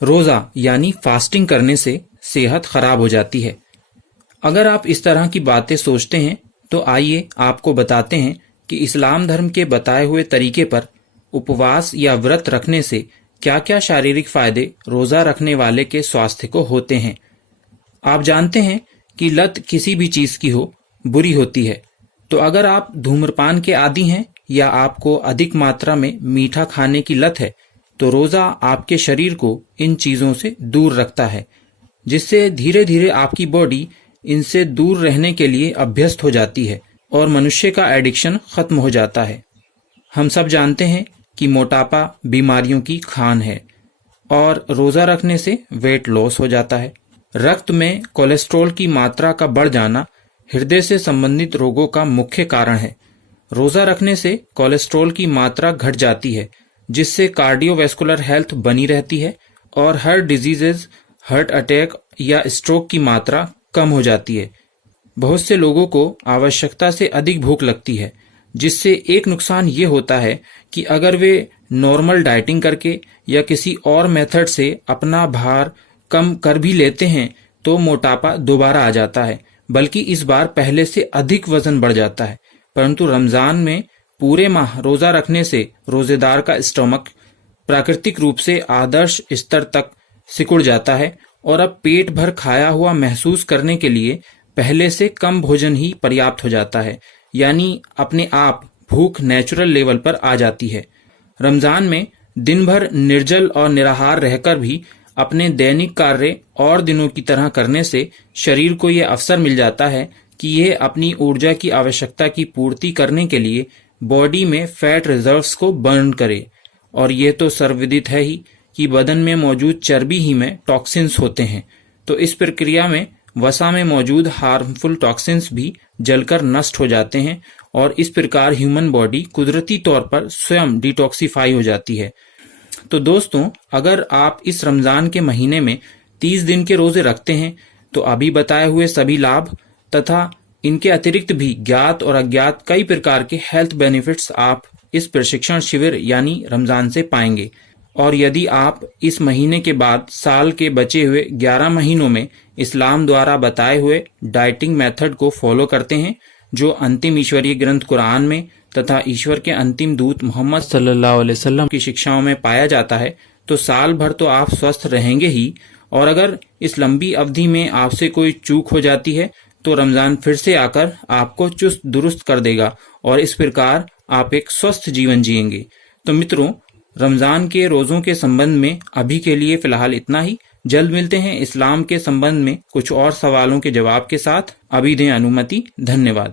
रोज़ा यानी फास्टिंग करने से सेहत खराब हो जाती है। अगर आप इस तरह की बातें सोचते हैं तो आइए आपको बताते हैं कि इस्लाम धर्म के बताए हुए तरीके पर उपवास या व्रत रखने से क्या क्या शारीरिक फायदे रोज़ा रखने वाले के स्वास्थ्य को होते हैं। आप जानते हैं कि लत किसी भी चीज़ की हो बुरी होती है, तो अगर आप धूम्रपान के आदी हैं या आपको अधिक मात्रा में मीठा खाने की लत है तो रोज़ा आपके शरीर को इन चीज़ों से दूर रखता है, जिससे धीरे धीरे आपकी बॉडी इनसे दूर रहने के लिए अभ्यस्त हो जाती है और मनुष्य का एडिक्शन खत्म हो जाता है। हम सब जानते हैं कि मोटापा बीमारियों की खान है और रोज़ा रखने से वेट लॉस हो जाता है। रक्त में कोलेस्ट्रॉल की मात्रा का बढ़ जाना हृदय से संबंधित रोगों का मुख्य कारण है। रोज़ा रखने से कोलेस्ट्रॉल की मात्रा घट जाती है, जिससे कार्डियोवैस्कुलर हेल्थ बनी रहती है और हार्ट डिजीजेज, हार्ट अटैक या स्ट्रोक की मात्रा कम हो जाती है। बहुत से लोगों को आवश्यकता से अधिक भूख लगती है, जिससे एक नुकसान ये होता है कि अगर वे नॉर्मल डाइटिंग करके या किसी और मेथड से अपना भार कम कर भी लेते हैं तो मोटापा दोबारा आ जाता है, बल्कि इस बार पहले से अधिक वजन बढ़ जाता है। परंतु रमज़ान में पूरे माह रोज़ा रखने से रोज़ेदार का स्टमक प्राकृतिक रूप से आदर्श स्तर तक सिकुड़ जाता है और अब पेट भर खाया हुआ महसूस करने के लिए पहले से कम भोजन ही पर्याप्त हो जाता है, यानी अपने आप भूख नेचुरल लेवल पर आ जाती है। रमज़ान में दिन भर निर्जल और निराहार रहकर भी अपने दैनिक कार्य और दिनों की तरह करने से शरीर को यह अवसर मिल जाता है कि यह अपनी ऊर्जा की आवश्यकता की पूर्ति करने के लिए बॉडी में फैट रिजर्व्स को बर्न करे। और यह तो सर्वविदित है ही कि बदन में मौजूद चर्बी ही में टॉक्सिन्स होते हैं, तो इस प्रक्रिया में वसा में मौजूद हार्मफुल टॉक्सिन्स भी जलकर नष्ट हो जाते हैं और इस प्रकार ह्यूमन बॉडी कुदरती तौर पर स्वयं डिटॉक्सिफाई हो जाती है। तो दोस्तों, अगर आप इस रमज़ान के महीने में 30 दिन के रोज़े रखते हैं तो अभी बताए हुए सभी लाभ तथा इनके अतिरिक्त भी ज्ञात और अज्ञात कई प्रकार के हेल्थ बेनिफिट्स आप इस प्रशिक्षण शिविर यानी रमज़ान से पाएंगे। और यदि आप इस महीने के बाद साल के बचे हुए 11 महीनों में इस्लाम द्वारा बताए हुए डाइटिंग मेथड को फॉलो करते हैं, जो अंतिम ईश्वरीय ग्रंथ कुरान में तथा ईश्वर के अंतिम दूत मोहम्मद सल्लल्लाहु अलैहि वसल्लम की शिक्षाओं में पाया जाता है, तो साल भर तो आप स्वस्थ रहेंगे ही, और अगर इस लंबी अवधि में आपसे कोई चूक हो जाती है तो रमज़ान फिर से आकर आपको चुस्त दुरुस्त कर देगा और इस प्रकार आप एक स्वस्थ जीवन जिएंगे। तो मित्रों, रमज़ान के रोज़ों के संबंध में अभी के लिए फ़िलहाल इतना ही। जल्द मिलते हैं इस्लाम के संबंध में कुछ और सवालों के जवाब के साथ। अभी दें अनुमति। धन्यवाद।